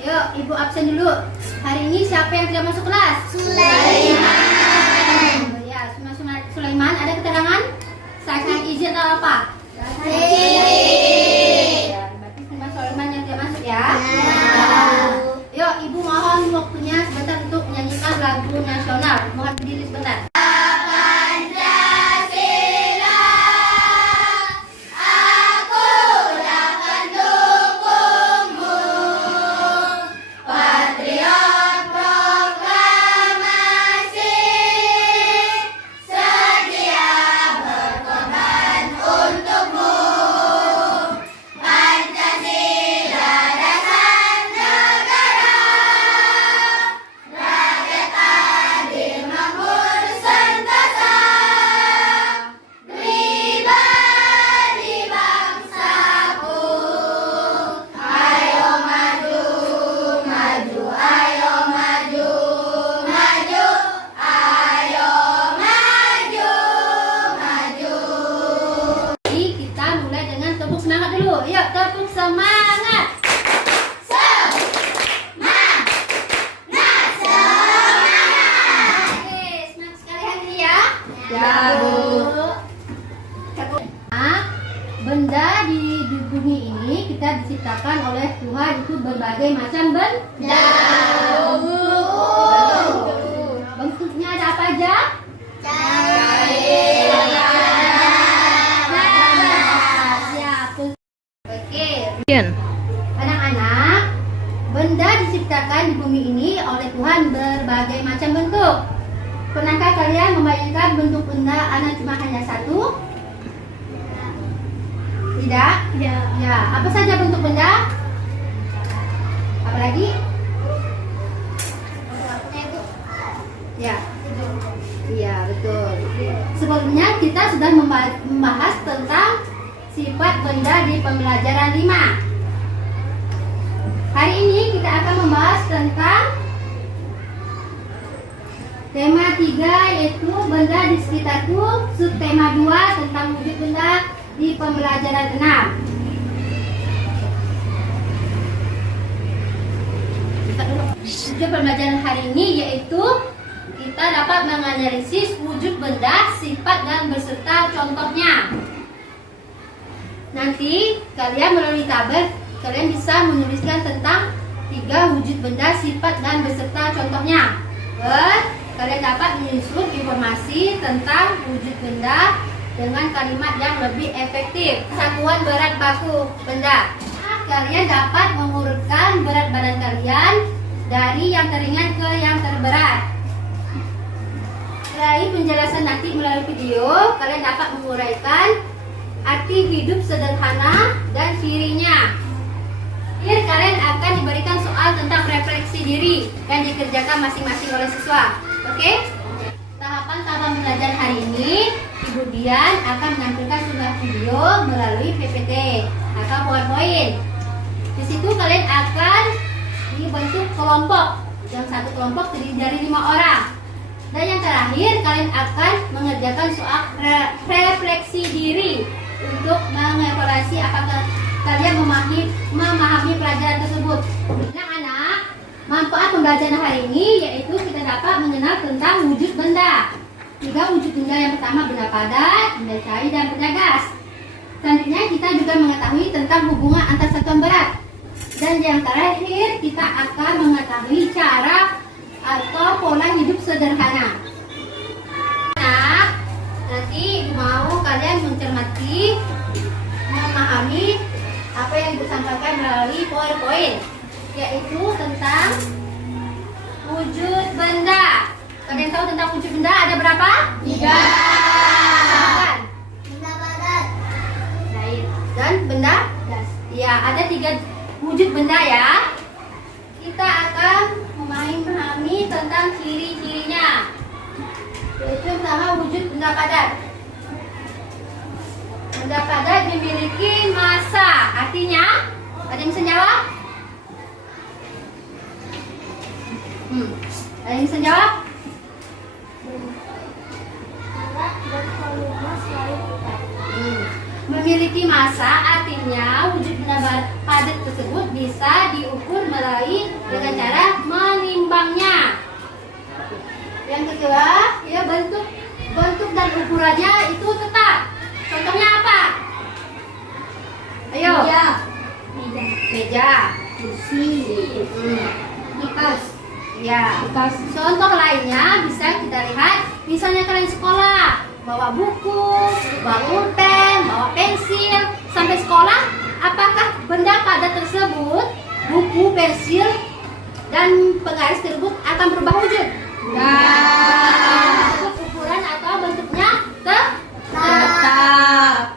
Yuk, Ibu absen dulu. Hari ini siapa yang tidak masuk kelas? Sulaiman. Ya, Sulaiman, ada keterangan? Sakit izin atau apa? Ya, berarti cuma Sulaiman yang tidak masuk ya. Yuk, Ibu mohon waktunya sebentar untuk menyanyikan lagu nasional. Mohon berdiri sebentar. Yuk, tepuk semangat. Oke, semangat sekali hari ini ya. Benda di bumi ini kita diciptakan oleh Tuhan itu berbagai macam benda. Bentuknya ada apa aja? Anak-anak, benda diciptakan di bumi ini oleh Tuhan berbagai macam bentuk. Pernahkah kalian membayangkan bentuk benda anak cuma hanya satu? Tidak? Ya, apa saja bentuk benda? Apalagi? Ya. Iya, betul. Sebelumnya kita sudah membahas tentang sifat benda di pembelajaran 5. Hari ini kita akan membahas tentang tema 3, yaitu benda di sekitarku, subtema 2 tentang wujud benda di pembelajaran 6. Wujud pembelajaran hari ini yaitu kita dapat menganalisis wujud benda, sifat dan beserta contohnya. Nanti kalian melalui tabel kalian bisa menuliskan tentang 3 wujud benda, sifat dan beserta contohnya. Kalian dapat menyusun informasi tentang wujud benda dengan kalimat yang lebih efektif. Satuan berat baku benda. Kalian dapat mengurutkan berat badan kalian dari yang teringan ke yang terberat. Selain penjelasan nanti melalui video, kalian dapat menguraikan arti hidup sederhana dan cirinya. Akhir kalian akan diberikan soal tentang refleksi diri yang dikerjakan masing-masing oleh siswa. Oke? Tahapan belajar hari ini, Ibu Dian akan menampilkan sebuah video melalui PPT atau PowerPoint. Di situ kalian akan dibentuk kelompok. Yang satu kelompok terdiri dari 5 orang. Dan yang terakhir kalian akan mengerjakan soal refleksi diri untuk mengevaluasi apakah kalian memahami pelajaran tersebut. Anak-anak, manfaat pembelajaran hari ini yaitu kita dapat mengenal tentang wujud benda. 3 wujud benda, yang pertama benda padat, benda cair, dan benda gas. Selanjutnya kita juga mengetahui tentang hubungan antar satuan berat. Dan yang terakhir kita akan mengetahui cara atau pola hidup sederhana. Nah, nanti mau kalian mencermati, memahami apa yang disampaikan melalui PowerPoint, yaitu tentang wujud benda. Kalian tahu tentang wujud benda ada berapa? 3. Benda padat, Cair dan benda gas. Ya, ada 3 wujud benda ya. Kita akan memahami tentang ciri-cirinya. Yaitu pertama wujud benda padat. Benda padat memiliki massa. Artinya, ada yang bisa jawab? Ada yang bisa jawab? Memiliki massa artinya wujud benda padat tersebut bisa diukur melalui dengan cara menimbangnya. Yang kedua, ya bentuk dan ukurannya itu tetap. Contohnya apa? Ayo. Meja. Kursi. Kipas. Ya. Contoh lainnya bisa kita lihat, misalnya kalian sekolah, bawa buku, bawa pulpen, bawa pensil, sampai sekolah, apakah benda padat tersebut, buku, pensil, dan penggaris tersebut akan berubah wujud? Ukuran atau bentuknya tetap.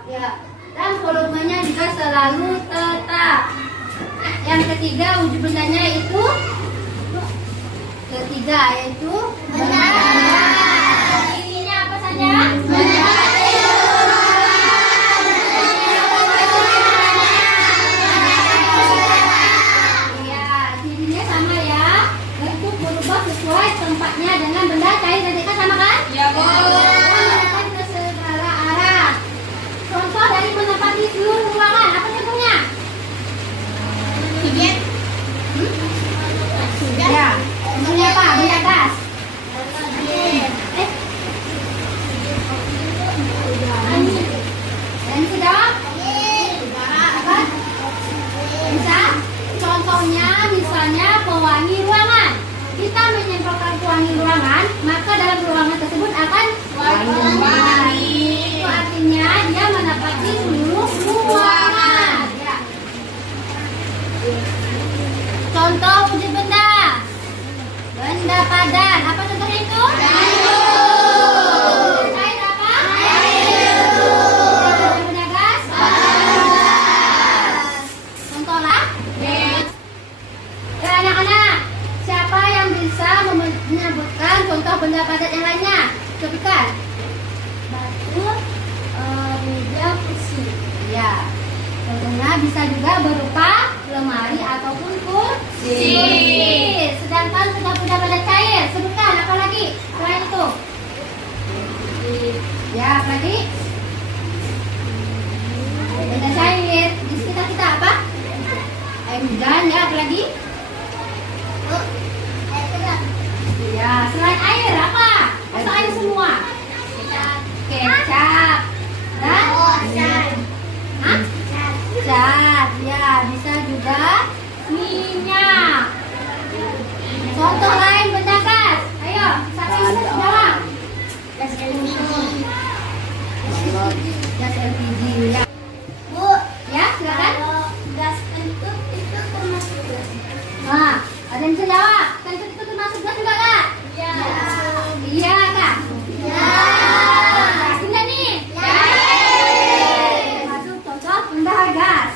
Ya. Dan volumenya juga selalu tetap. Yang ketiga, wujud bendanya itu yaitu benda. Ininya apa saja? Benda. Iya, cirinya sama ya. Bentuk berubah sesuai tempatnya dengan benda cair dan dekat, sama kan? Iya, Bu. Menempatkan ke segala arah. Contoh dari menempati seluruh ruangan, apa contohnya? Ya. Ini apa? Benda gas. Dan sudah? Apa? Bisa? Contohnya misalnya pewangi ruangan. Kita menyemprotkan pewangi ruangan, maka dalam ruangan tersebut akan wangi. Itu artinya dia menempati seluruh ruangan. Ya. Contoh wujud benda. Benda padat. Apa contohnya itu? Kayu. Cair apa? Kayu. Benda gas? Contohlah. Ya anak-anak, siapa yang bisa menyebutkan contoh benda padat yang lainnya? Cobikan. Batu, meja, kursi. Ya. Contohnya bisa juga berupa lemari ataupun kursi. Sedangkan sudah benda padat cair, sebutkan apa lagi selain itu? Ya, apa lagi? Benda cair di sekitar kita apa? Air hujan, ya, apa lagi? Ya, selain air apa? Masa air semua? Kecap. Dan? Cat, ya, bisa juga minyak. Contoh lain benda gas. Ayo, siapa yang bisa jawab? Gas LPG. Gas LPG, ya. Bu, ya, silakan. Kalau gas kentut itu termasuk gas? Nah, ada yang bisa jawab? Kentut itu termasuk gas juga, Kak? Iya. Iya, Kak? Iya. Yakin nggak nih? Ya. Masuk contoh benda gas.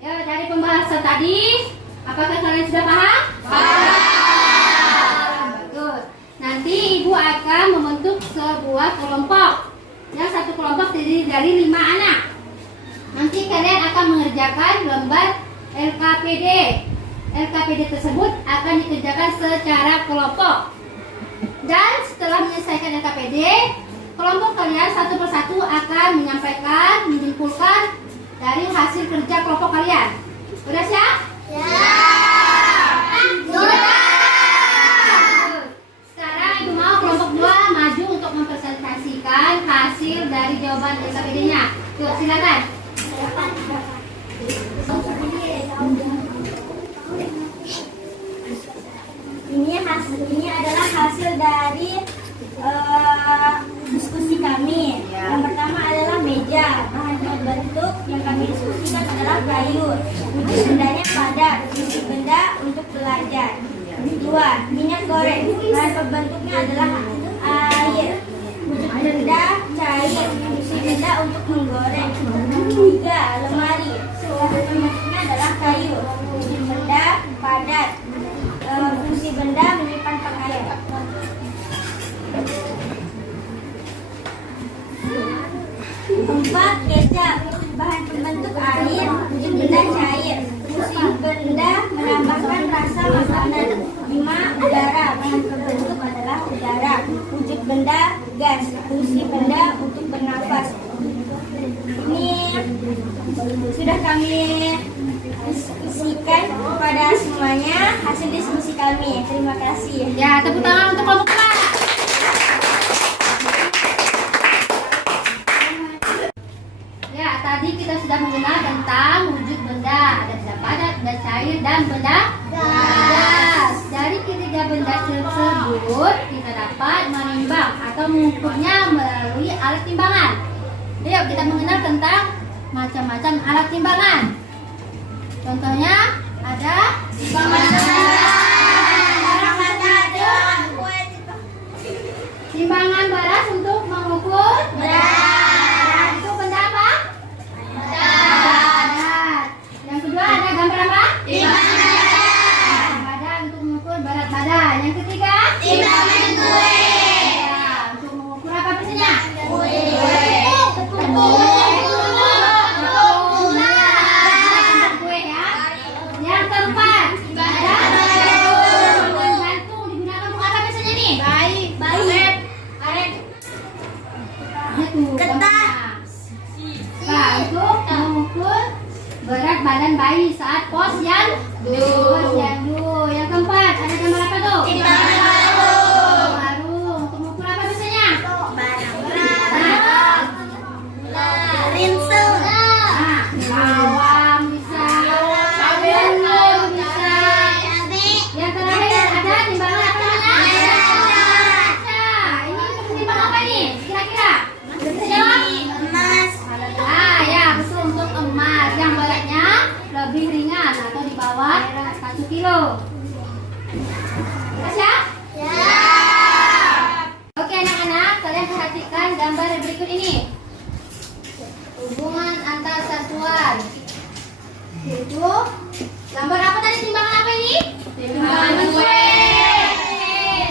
Ya, dari pembahasan tadi, apakah kalian sudah paham? Bagus. Nanti Ibu akan membentuk sebuah kelompok. Ya, satu kelompok terdiri dari 5 anak. Nanti kalian akan mengerjakan lembar LKPD. LKPD tersebut akan dikerjakan secara kelompok. Dan setelah menyelesaikan LKPD, kelompok kalian satu persatu akan menyampaikan, menyimpulkan dari hasil kerja kelompok kalian. Sudah siap? Ya. Sudah. Sekarang Ibu mau kelompok 2 maju untuk mempresentasikan hasil dari jawaban LKPD-nya. Yuk, silakan. Ini adalah hasil dari diskusi kami. Yang pertama adalah meja. Bahan pembentuk yang kami diskusikan adalah kayu. Wujud bendanya padat. Wujud benda untuk belajar. 2. Minyak goreng. Bahan pembentuknya adalah air. Wujud benda cair. Fungsi benda untuk menggoreng. 3. Lemari. Bahan pembentuknya adalah kayu. Wujud benda padat. Fungsi benda menyimpan pakaian. 4. Kecap. Bahan pembentuk air. Wujud benda cair. Fungsi benda menambahkan rasa makanan. 5. Udara. Bahan pembentuk adalah udara. Wujud benda gas. Fungsi benda untuk bernafas. Ini sudah kami diskusikan berikan kepada semuanya hasil diskusi kami. Terima kasih. Ya, tepuk tangan untuk kelompok A. Ya, tadi kita sudah mengenal tentang wujud benda. Ada benda padat, benda cair, dan benda gas. Dari ketiga benda tersebut, kita dapat menimbang atau mengukurnya melalui alat timbangan. Yuk, kita mengenal tentang macam-macam alat timbangan. Contohnya ada timbangan baras untuk mengukur berat. Itu benda apa? Berat. Yang kedua ada gambar apa? Timbangan badan untuk mengukur berat badan. Yang ketiga? Timbangan kue. Ya, untuk mengukur apa biasanya? Kue. Yang keempat, gantung digunakan untuk apa biasanya nih? Karet. Itu Ketat. Nah, untuk mengukur berat badan bayi saat posyandu. Yang keempat, ada gambar apa tuh? Warung. Untuk mengukur apa biasanya? Nah, bawang bisa, bawang bisa. Yang terakhir ada timbangan apa namanya? Kaca. Ini untuk timbang apa nih? Kira-kira? Bisa jawab? Ah, ya, betul, untuk emas yang beratnya lebih ringan atau di bawah 1 kilo. Siap? Oke anak-anak, kalian perhatikan gambar berikut ini. Hubungan antar satuan. Yaitu gambar apa tadi, timbangan apa ini? Timbangan kue.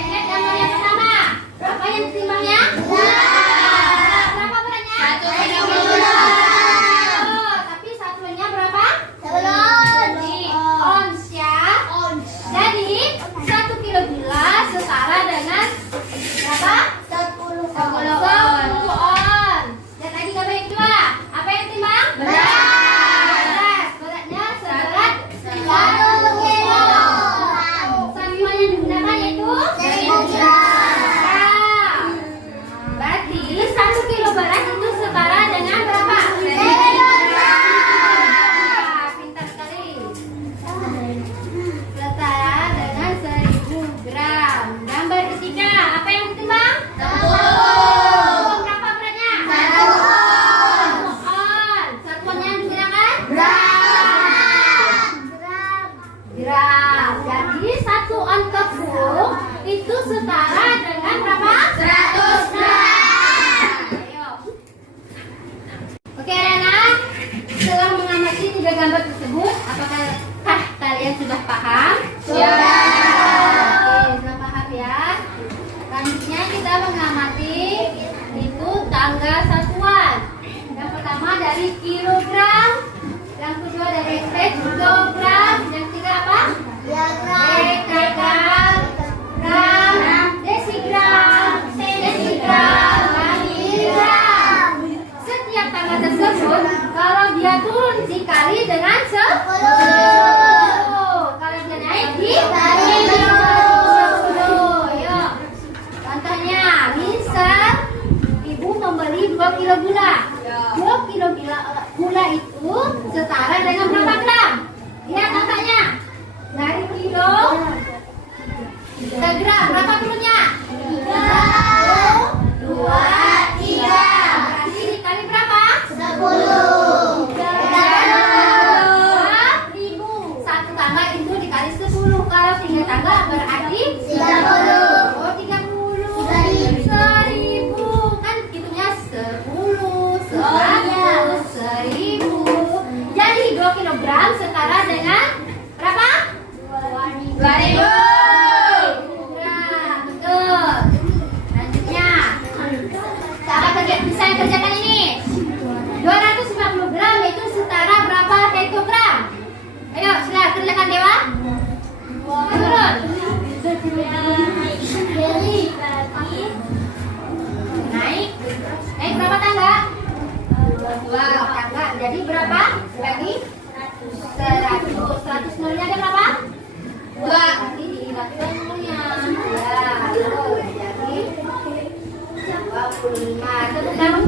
Lihat gambar yang pertama. Berapa yang timbangnya? Berapa beratnya? 1 Oh, tapi satuannya berapa? Nih, ons ya. Jadi 1 kilo gula setara dengan berapa? 10 on. Dan lagi gambar yang kedua. Apa yang timbang? Berat. Beratnya seberat 1 kilo. Satuan yang digunakan yaitu 1000 gram. Berarti 1 kilo berat itu setara dengan berapa? 1000 gram. Pintar sekali. Setara dengan 1000 gram. Gambar ketiga, apa yang ditimbang? Berapa beratnya? 1 on. Satuan yang digunakan? Gram. Jadi 1 on tepung itu setara dengan berapa? 100 gram. Ayo. Oke anak-anak, setelah mengamati 3 gambar tersebut, apakah kalian sudah paham? Sudah. Oke, sudah paham ya. Selanjutnya kita mengamati itu tangga satuan. Yang pertama dari kilogram, yang kedua dari kilogram, yang ketiga apa? Dekagram, gram, desigram, miligram. Setiap tangga tersebut kalau dia turun dikali dengan 10. Kalau dia naik dikali 10. Yuk. Contohnya, misal ibu membeli 2 kilo gula. 2 kilo gula itu setara dengan berapa gram? Lihat angkanya. Dari kilo ke gram, berapa turunnya? 2, 3. Berarti dikali berapa? 10. 1000. Satu tangga itu dikali 10. Kalau 3 tangga berarti 30. Oh, 30. 1000. Kan hitungnya 10, 100, 1000. Jadi 2 kilogram setara dengan berapa? 2000. Betul. Selanjutnya, cara bisa kerjakan ini. 250 gram itu setara berapa kilogram? Ayo, silakan kerjakan Dewa. Turun. Naik berapa tangga? 2 tangga. Jadi berapa? Bagi 100. 100 kali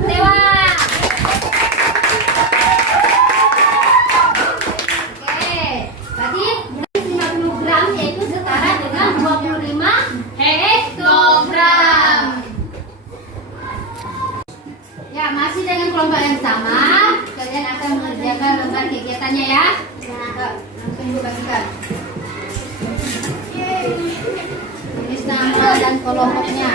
dewa. Oke, tadi 50 gram yaitu setara dengan 25 hektogram. Ya, masih dengan kelompok yang sama. Kalian akan mengerjakan lembar kegiatannya ya. Langsung dibagikan. Tulis nama dan kelompoknya.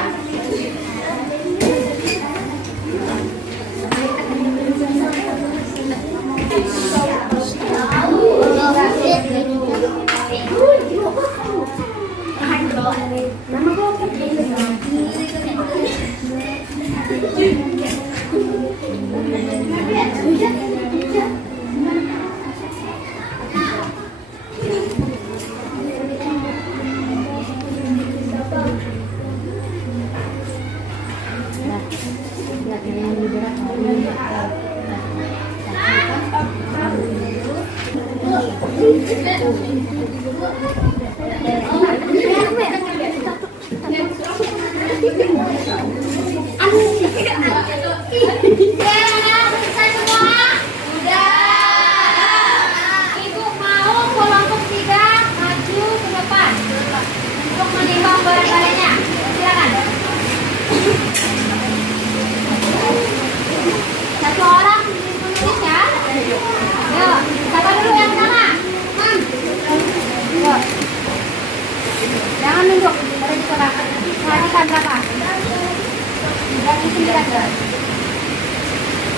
Ibu mau kelompok 3 maju ke depan untuk menimbang berat badannya. Silakan. Satu orang menulis ya. Yo, siapa dulu yang pertama? Yo. Jangan nunduk, harus coba. Perhatikan berapa? 39.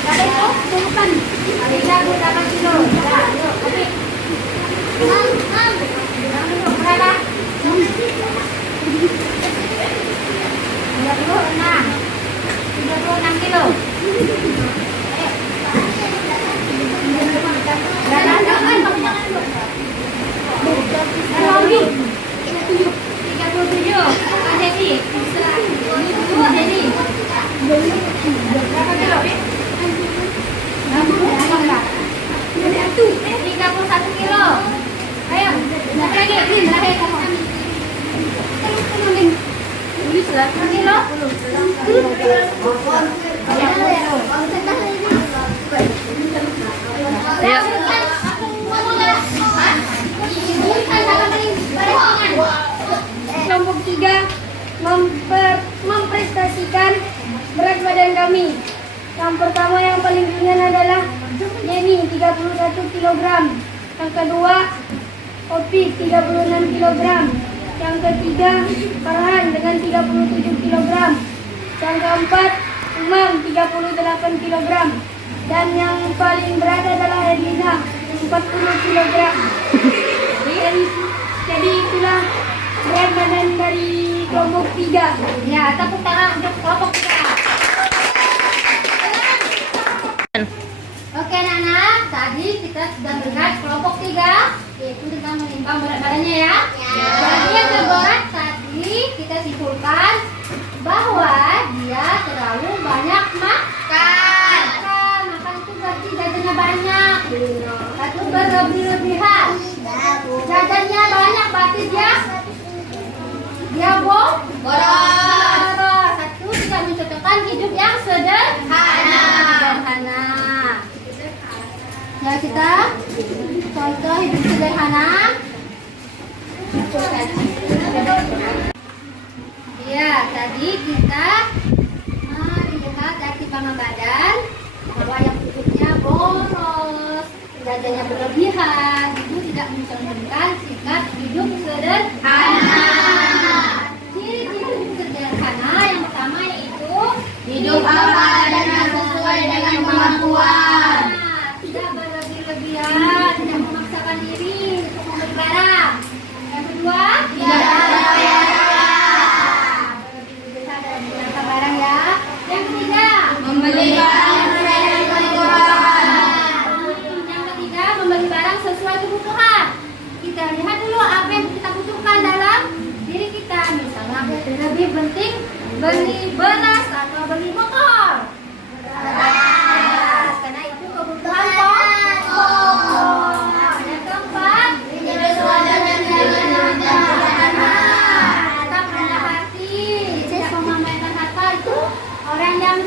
Ada itu, tunggukan. 38 kilo. Ya, yuk, oke. Jangan nunduk, berapa? 36 kilo. Lagi 37. Adesi. Bu Adesi. Berapa kilo? 31 kilo. Ayo, satu lagi. Terakhir kamu. Tulis lah. Kilo. Ayo. Kelompok 3 memprestasikan berat badan kami. Yang pertama yang paling ringan adalah Yeni 31 kg. Yang kedua Opi 36 kg. Yang ketiga Farhan dengan 37 kg. Yang keempat Umam 38 kg. Dan yang paling berat adalah Erlina 40 kg. Jadi itulah berat badan dari kelompok 3. Ya, tepuk tangan untuk kelompok 3. Oke anak-anak, tadi kita sudah melihat kelompok 3, yaitu tentang menimbang berat badannya ya. Jadi yang terberat tadi kita simpulkan bahwa dia terlalu banyak makan. Makan itu berarti jajannya banyak. Satu berlebih-lebihan. Jajannya banyak berarti dia boros. Satu tidak mencocokkan hidup yang sederhana. Ya kita contoh hidup sederhana. Ya tadi kita melihat dari timbangan badan bahwa yang hidupnya boros, jajannya berlebihan, itu tidak mencerminkan sikap hidup sederhana. Ciri-ciri hidup sederhana yang pertama yaitu Hidup apa adanya sesuai dengan kemampuan. Tidak berlebih-lebihan, tidak memaksakan diri untuk membeli barang. Yang kedua, Tidak berlebih-lebihan dalam menangkap barang ya. Yang ketiga, membeli barang sesuai dengan kebutuhan. Yang ketiga, membeli barang sesuai kebutuhan. Kita lihat dulu apa yang kita butuhkan dalam diri kita. Misalnya lebih penting beli beras atau beli motor. Beras, karena itu kebutuhan pokok. Yang keempat, Sesuai dengan tetap rendah hati, tidak memamerkan harta itu orang yang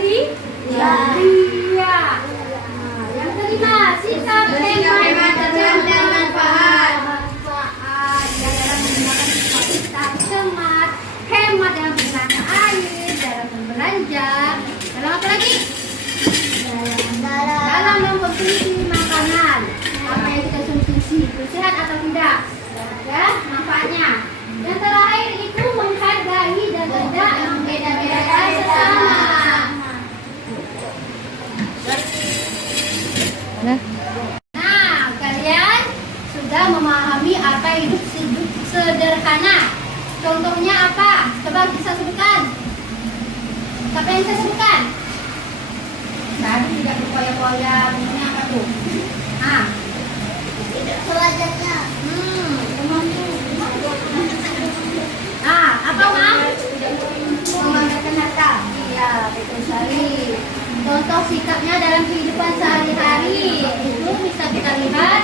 konsumsi makanan. Apa yang kita konsumsi, sehat atau tidak? Ya, manfaatnya. Yang terakhir itu menghargai dan tidak membeda-bedakan sesama. Nah, kalian sudah memahami apa hidup sederhana. Contohnya apa? Coba bisa sebutkan. Siapa yang bisa sebutkan? Tadi tidak berkoya-koya, ini apa tuh? Nah, Sewajarnya. Nah, apa Mam? Mengangkat harta. Iya, betul sekali. Contoh sikapnya dalam kehidupan sehari-hari itu bisa kita lihat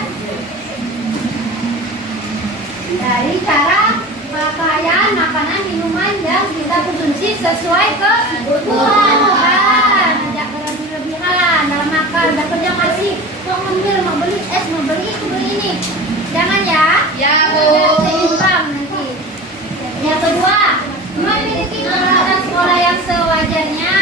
dari cara pakaian, makanan, minuman yang kita konsumsi sesuai kebutuhan. Bukan, tidak berlebihan dalam makan. Dan kerja masih mau ngambil, mau beli es, mau beli itu, beli ini. Jangan ya. Ya, Bu. Tidak seimbang nanti. Yang kedua, memiliki peralatan sekolah yang sewajarnya.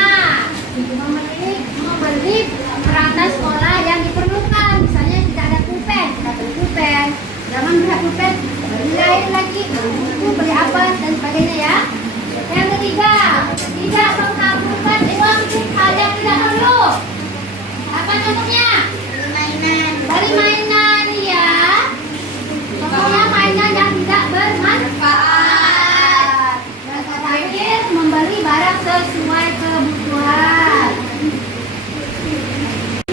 Membeli peralatan sekolah yang diperlukan. Misalnya tidak ada pulpen, kita beli pulpen. Jangan beli pulpen, beli lain lagi, beli apa dan sebagainya ya. Yang ketiga, tidak menghabiskan uang untuk hal yang tidak perlu. Apa contohnya? Mainan. Dari mainan ya. Contohnya mainan yang tidak bermanfaat. Dan terakhir, membeli barang sesuai kebutuhan.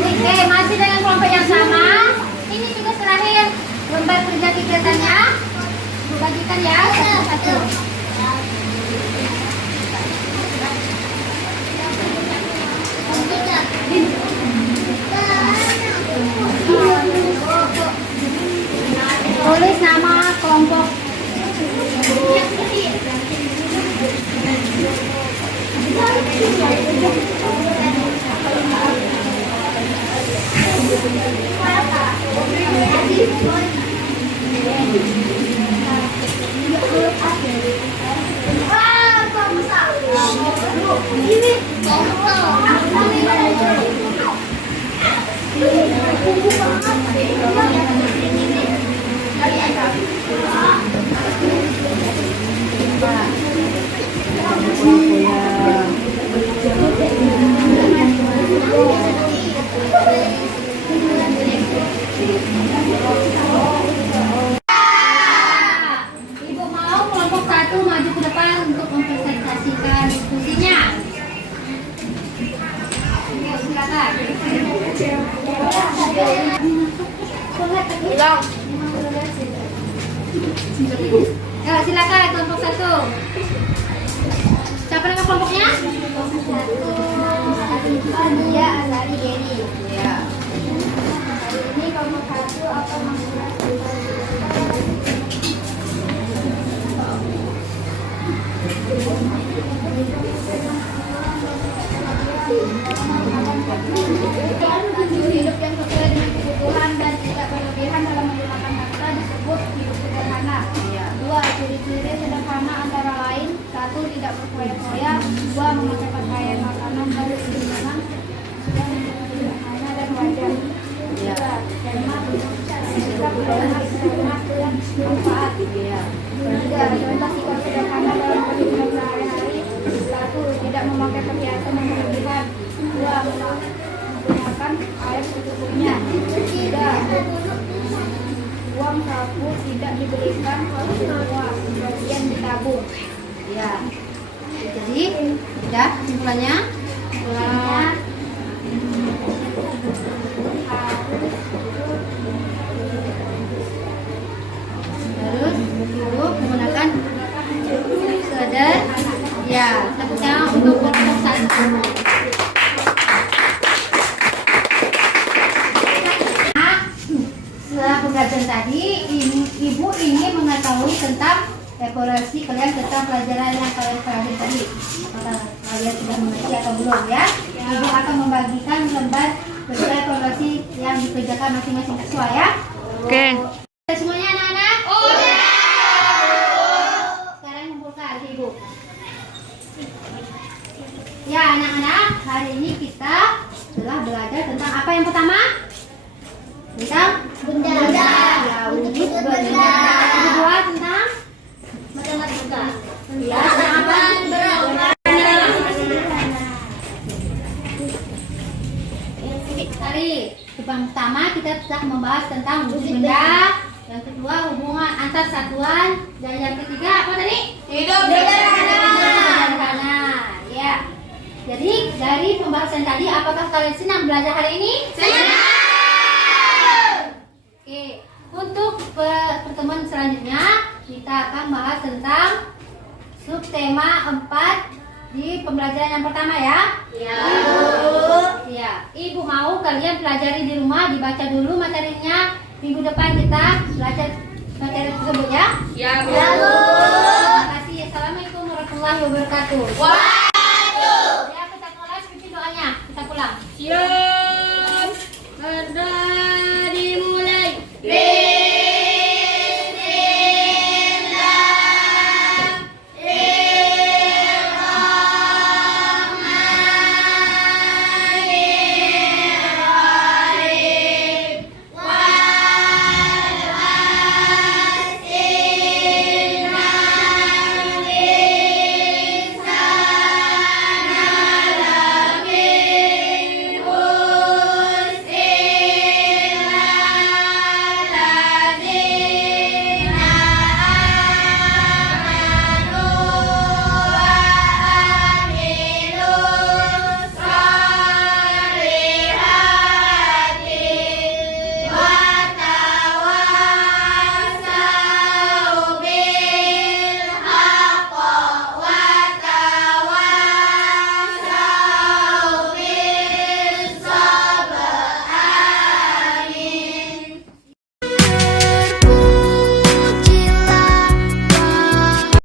Oke, masih dengan kelompok yang sama. Ini tugas terakhir, lembar kerja kegiatannya. Bagikan ya, satu-satu. Tulis nama kelompok. Ibu mau kelompok satu maju ke depan untuk mempresentasikan diskusinya. Yuk, silakan. Ya, silakan kelompok satu. Siapa nama kelompoknya? Dia Azari Geni. Ya. Ini kelompok satu apa maksudnya? Hidup yang sesuai dengan kebutuhan dan tidak berlebihan dalam menggunakan harta disebut hidup sederhana. Dua, ciri-ciri sederhana antara lain: satu, tidak berfoya-foya; dua, memakai pakaian makanan dan minuman yang sederhana dan wajar; tiga, hemat; sikap berhemat dan manfaat; tiga, contoh sikap sederhana dalam kehidupan sehari-hari: satu, tidak memakai perhiasan yang berlebihan; dua, menggunakan air secukupnya; tiga, uang saku tidak diberikan, semua sebagian ditabung. Ya, jadi udah kesimpulannya. Terus hidup menggunakan sederhana. Ya, tepuk tangan untuk kelompok satu. Setelah pembelajaran tadi, Ibu ingin mengetahui tentang evaluasi kalian tentang pelajaran yang kalian pelajari tadi. Apakah kalian sudah mengerti atau belum ya? Ibu akan membagikan lembar kerja evaluasi yang dikerjakan masing-masing siswa ya. Oke. Semuanya anak-anak? Udah. Sekarang kumpulkan Ibu. Ya anak-anak, hari ini kita telah belajar tentang apa yang pertama? membahas tentang wujud benda. Yang kedua, hubungan antar satuan. Dan yang ketiga, apa tadi? Hidup Sederhana. Ya. Jadi dari pembahasan tadi, apakah kalian senang belajar hari ini? Oke. Untuk pertemuan selanjutnya, kita akan bahas tentang subtema 4 di pembelajaran yang pertama ya. Ya. Ibu mau kalian pelajari di rumah, dibaca dulu materinya. Minggu depan kita belajar materi tersebut ya. Ya, Bu. Terima kasih. Assalamualaikum warahmatullahi wabarakatuh. Wah.